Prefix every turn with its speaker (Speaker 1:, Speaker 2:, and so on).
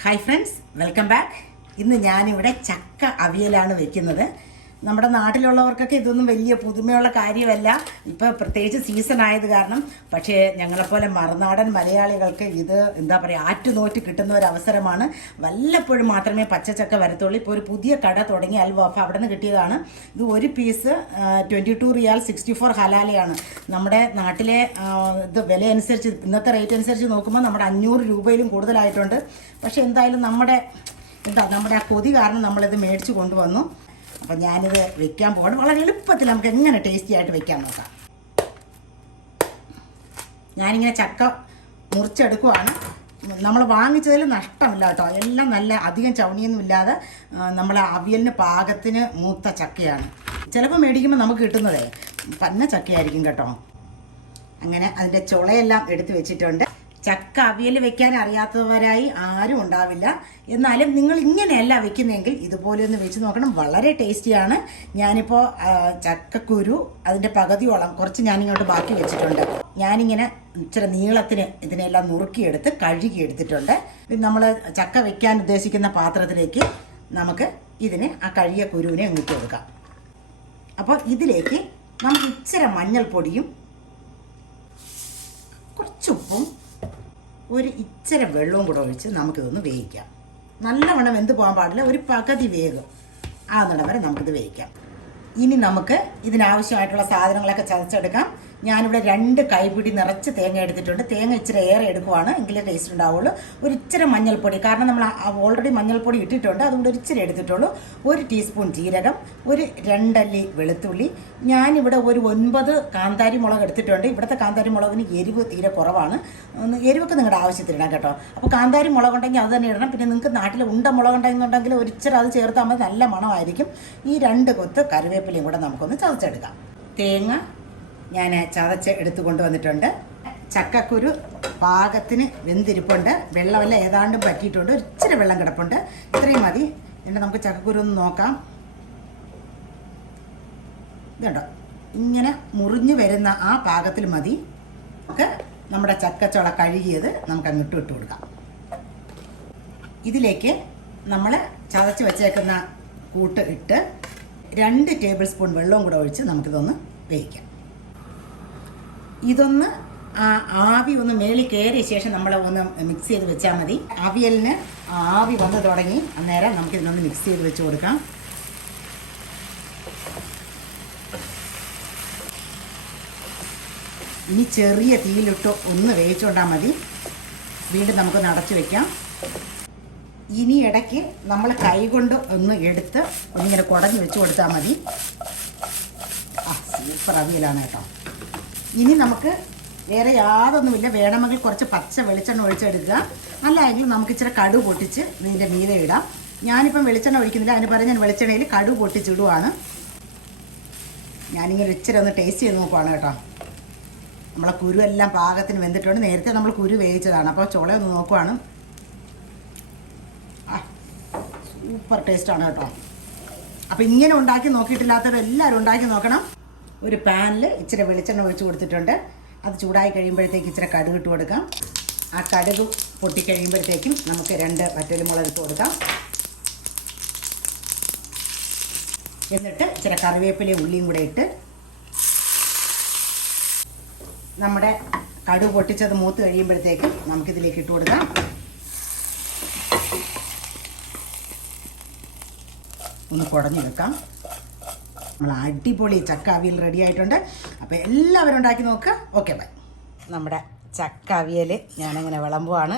Speaker 1: Hi friends welcome back ഇന്ന് ഞാനിവിടെ ചക്ക അവിയലാണ് വെക്കുന്നത്. നമ്മുടെ നാട്ടിലുള്ളവർക്കൊക്കെ ഇതൊന്നും വലിയ പുതുമയുള്ള കാര്യമല്ല. ഇപ്പോൾ പ്രത്യേകിച്ച് സീസൺ ആയത് കാരണം. പക്ഷേ ഞങ്ങളെപ്പോലെ മറുനാടൻ മലയാളികൾക്ക് ഇത് എന്താ പറയുക ആറ്റുനോറ്റ് കിട്ടുന്ന ഒരു അവസരമാണ്. വല്ലപ്പോഴും മാത്രമേ പച്ചച്ചക്ക വരത്തുള്ളൂ. ഇപ്പോൾ ഒരു പുതിയ കട തുടങ്ങി അൽവാഫ അവിടെ നിന്ന് കിട്ടിയതാണ്. ഇത് ഒരു piece twenty two riyal sixty four ഹലാലിയാണ്. നമ്മുടെ നാട്ടിലെ ഇത് വില അനുസരിച്ച് ഇന്നത്തെ റേറ്റ് അനുസരിച്ച് നോക്കുമ്പോൾ നമ്മുടെ അഞ്ഞൂറ് രൂപയിലും കൂടുതലായിട്ടുണ്ട്. പക്ഷേ എന്തായാലും നമ്മുടെ എന്താ നമ്മുടെ ആ കൊതി കാരണം നമ്മളിത് മേടിച്ച് കൊണ്ടുവന്നു. അപ്പം ഞാനിത് വെക്കാൻ പോകണം വളരെ എളുപ്പത്തിൽ നമുക്ക് എങ്ങനെ ടേസ്റ്റി ആയിട്ട് വെക്കാൻ നോക്കാം. ഞാനിങ്ങനെ ചക്ക മുറിച്ചെടുക്കുവാണ്. നമ്മൾ വാങ്ങിച്ചതിൽ നഷ്ടമില്ല കേട്ടോ. എല്ലാം നല്ല അധികം ചവണിയൊന്നും ഇല്ലാതെ നമ്മൾ അവിയലിന് പാകത്തിന് മൂത്ത ചക്കയാണ്. ചിലപ്പോൾ മേടിക്കുമ്പോൾ നമുക്ക് കിട്ടുന്നതേ. പന്ന ചക്കയായിരിക്കും കേട്ടോ. അങ്ങനെ അതിന്റെ ചുളയെല്ലാം എടുത്തു വെച്ചിട്ടുണ്ട്. ചക്ക അവിയൽ വെക്കാൻ അറിയാത്തവരായി ആരും ഉണ്ടാവില്ല. എന്നാലും നിങ്ങൾ ഇങ്ങനെയല്ല വെക്കുന്നതെങ്കിൽ ഇതുപോലെ ഒന്ന് വെച്ച് നോക്കണം. വളരെ ടേസ്റ്റിയാണ്. ഞാനിപ്പോൾ ചക്കക്കുരു അതിന്റെ പകുതിയോളം കുറച്ച് ഞാനിങ്ങോട്ട് ബാക്കി വെച്ചിട്ടുണ്ട്. ഞാനിങ്ങനെ ഇച്ചിരി നീളത്തിന് ഇതിനെല്ലാം നുറുക്കിയെടുത്ത് കഴുകി എടുത്തിട്ടുണ്ട് നമ്മൾ ചക്ക വെക്കാൻ ഉദ്ദേശിക്കുന്ന പാത്രത്തിലേക്ക് നമുക്ക് ഇതിന് ആ കഴുകിയ കുരുവിനെ ഊറ്റി കൊടുക്കാം. അപ്പോൾ ഇതിലേക്ക് നമുക്ക് ഇച്ചിരി മഞ്ഞൾപ്പൊടിയും ഒരു ഇച്ചിരി വെള്ളവും കൂടെ ഒഴിച്ച് നമുക്കിതൊന്ന് വേവിക്കാം. നല്ലവണ്ണം വെന്ത് പോകാൻ പാടില്ല ഒരു പകുതി വേഗം ആകുന്നിടം വരെ നമുക്കിത് വേവിക്കാം. ഇനി നമുക്ക് ഇതിനാവശ്യമായിട്ടുള്ള സാധനങ്ങളൊക്കെ ചതച്ചെടുക്കാം. ഞാനിവിടെ രണ്ട് കൈപിടി നിറച്ച് തേങ്ങ എടുത്തിട്ടുണ്ട്. തേങ്ങ ഇച്ചിരി ഏറെ എടുക്കുവാണ്. എങ്കിലേ ടേസ്റ്റ് ഉണ്ടാവുള്ളൂ. ഒരു ഇച്ചിരി മഞ്ഞൾപ്പൊടി. കാരണം നമ്മൾ ഓൾറെഡി മഞ്ഞൾപ്പൊടി ഇട്ടിട്ടുണ്ട്. അതുകൊണ്ട് ഒരു ഇച്ചിരി എടുത്തിട്ടുള്ളൂ. ഒരു ടീസ്പൂൺ ജീരകം ഒരു രണ്ടല്ലി വെളുത്തുള്ളി. ഞാനിവിടെ ഒരു ഒൻപത് കാന്താരി മുളക് എടുത്തിട്ടുണ്ട്. ഇവിടുത്തെ കാന്താരി മുളകിന് എരിവ് തീരെ കുറവാണ്. എരിവൊക്കെ നിങ്ങളുടെ ആവശ്യത്തിനിടാം കേട്ടോ. അപ്പോൾ കാന്താരി മുളക് ഉണ്ടെങ്കിൽ അത് തന്നെ ഇടണം. പിന്നെ നിങ്ങൾക്ക് നാട്ടിൽ ഉണ്ട മുളക് ഉണ്ടെന്നുണ്ടെങ്കിൽ ഒരു ഇച്ചിരി അത് ചേർത്താൽ മതി. നല്ല മണമായിരിക്കും. ഈ രണ്ട് കൊത്ത് കറിവേപ്പിലയും കൂടെ നമുക്കൊന്ന് ചതച്ചെടുക്കാം. തേങ്ങ ഞാൻ ചതച്ച് എടുത്തു കൊണ്ടുവന്നിട്ടുണ്ട്. ചക്കക്കുരു പാകത്തിന് വെന്തിരിപ്പുണ്ട്. വെള്ളമെല്ലാം ഏതാണ്ടും പറ്റിയിട്ടുണ്ട്. ഒരിച്ചിരി വെള്ളം കിടപ്പുണ്ട്. ഇത്രയും മതി. എന്നിട്ട് നമുക്ക് ചക്കക്കുരു ഒന്ന് നോക്കാം. ഇതുണ്ടോ? ഇങ്ങനെ മുറിഞ്ഞു വരുന്ന ആ പാകത്തിൽ മതി. നമുക്ക് നമ്മുടെ ചക്കച്ചുള കഴുകിയത് നമുക്ക് അങ്ങോട്ട് ഇട്ട് കൊടുക്കാം. ഇതിലേക്ക് നമ്മൾ ചതച്ച് വെച്ചേക്കുന്ന കൂട്ട് ഇട്ട് രണ്ട് ടേബിൾ സ്പൂൺ വെള്ളവും കൂടെ ഒഴിച്ച് നമുക്കിതൊന്ന് വേവിക്കാം. ഇതൊന്ന് ആവി ഒന്ന് മേളിൽ കയറിയ ശേഷം നമ്മൾ ഒന്ന് മിക്സ് ചെയ്ത് വെച്ചാൽ മതി. അവിയലിന് ആവി വന്ന് തുടങ്ങി. അന്നേരം നമുക്ക് ഇതിനൊന്ന് മിക്സ് ചെയ്ത് വെച്ച് കൊടുക്കാം. ഇനി ചെറിയ തീയിലിട്ട് ഒന്ന് വേവിച്ചുകൊണ്ടാൽ മതി. വീണ്ടും നമുക്കൊന്ന് അടച്ചു വെക്കാം. ഇനി ഇടയ്ക്ക് നമ്മൾ കൈകൊണ്ട് ഒന്ന് എടുത്ത് ഒന്നിങ്ങനെ കുടഞ്ഞ് വെച്ച് കൊടുത്താൽ മതി. ആ സൂപ്പർ അവിയലാണ് കേട്ടോ. ഇനി നമുക്ക് വേറെ യാതൊന്നുമില്ല. വേണമെങ്കിൽ കുറച്ച് പച്ച വെളിച്ചെണ്ണ ഒഴിച്ചെടുക്കുക. അല്ലെങ്കിൽ നമുക്ക് ഇച്ചിരി കടു പൊട്ടിച്ച് ഇതിന്റെ മീതെ ഇടാം. ഞാനിപ്പം വെളിച്ചെണ്ണ ഒഴിക്കുന്നില്ല. അതിന് പറഞ്ഞ് ഞാൻ വെളിച്ചെണ്ണയിൽ കടു പൊട്ടിച്ചിടുവാണ്. ഞാനിങ്ങനെ ഇച്ചിരി ഒന്ന് ടേസ്റ്റ് ചെയ്ത് നോക്കുവാണ് കേട്ടോ. നമ്മളെ കുരു എല്ലാം പാകത്തിന് വെന്തിട്ടുണ്ട്. നേരത്തെ നമ്മൾ കുരു വേവിച്ചതാണ്. അപ്പോൾ ചുള ഒന്ന് നോക്കുവാണ്. സൂപ്പർ ടേസ്റ്റാണ് കേട്ടോ. അപ്പോൾ ഇങ്ങനെ ഉണ്ടാക്കി നോക്കിയിട്ടില്ലാത്തവർ എല്ലാവരും ഉണ്ടാക്കി നോക്കണം. ഒരു പാനിൽ ഇച്ചിരി വെളിച്ചെണ്ണ ഒഴിച്ച് കൊടുത്തിട്ടുണ്ട്. അത് ചൂടായി കഴിയുമ്പോഴത്തേക്ക് ഇച്ചിരി കടുക് ഇട്ട് കൊടുക്കാം. ആ കടുക് പൊട്ടിക്കഴിയുമ്പോഴത്തേക്കും നമുക്ക് രണ്ട് വറ്റലുമുളക് ഇട്ട് കൊടുക്കാം. എന്നിട്ട് ഇച്ചിരി കറിവേപ്പിലയും ഉള്ളിയും കൂടെ ഇട്ട് നമ്മുടെ കടുക് പൊട്ടിച്ചത് മൂത്ത് കഴിയുമ്പോഴത്തേക്കും നമുക്കിതിലേക്ക് ഇട്ട് കൊടുക്കാം. ഒന്ന് കുടഞ്ഞെടുക്കാം. നമ്മൾ അടിപൊളി ചക്ക അവിയൽ റെഡി ആയിട്ടുണ്ട്. അപ്പോൾ എല്ലാവരും ഉണ്ടാക്കി നോക്കുക ഓക്കെ ബൈ നമ്മുടെ ചക്ക അവിയൽ ഞാനങ്ങനെ വിളമ്പുവാണ്.